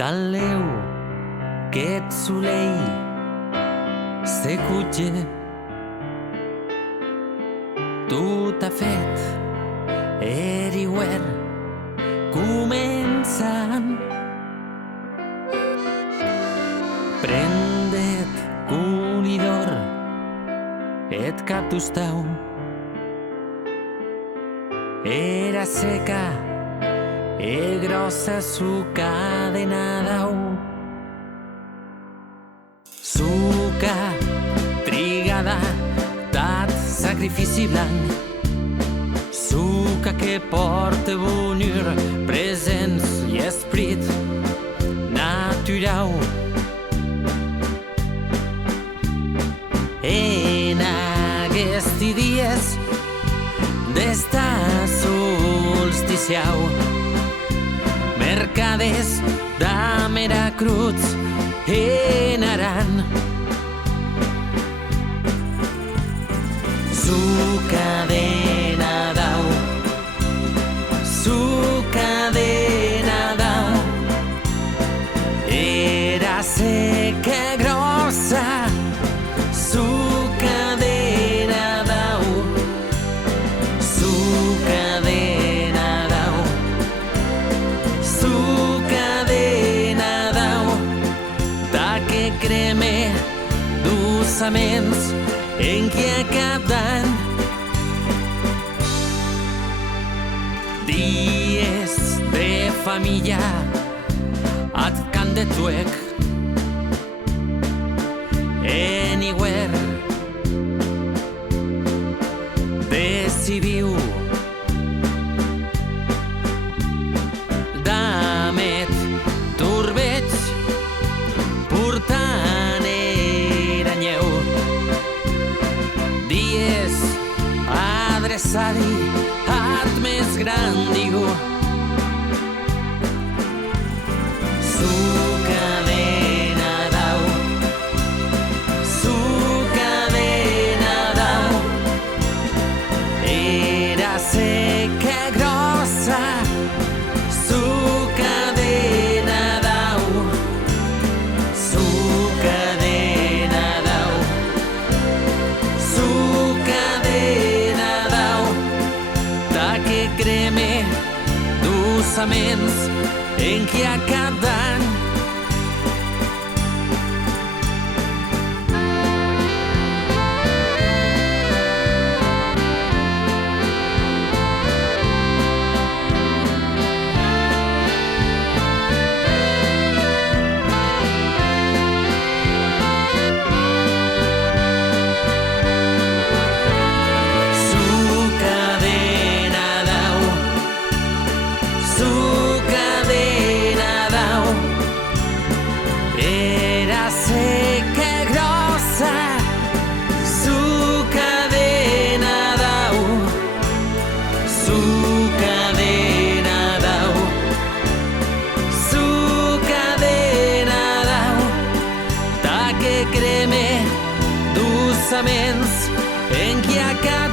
Tan leu que eth solei se cutge. Tot ha fet eri uer començant. Prendet conidor et cap tostau. Era seca e grossa su cadenadau. Suca trigada dat sacrifici blanc. Suca que porta bonheur, presents i esprit natural. En aguesti dies d'esta solsticiau, mercades d'amera cruz en aran. Su cadena dau, su cadena dau, era seca grossa. Su cadena dau, su cadena dau, su cadena dau, ta que creme dulçaments en qui a cap d'any. Dies de família at can de tuec. Anywhere decidiu damet turbeig portant eranyeu. Dies adreçadi at més gran diu. Su cadena dau, su cadena dau, era seca grossa. Su cadena dau, su cadena dau, su cadena dau, ta que creme dulçaments en qui a cap d'any. Creme dulçaments en qui a cap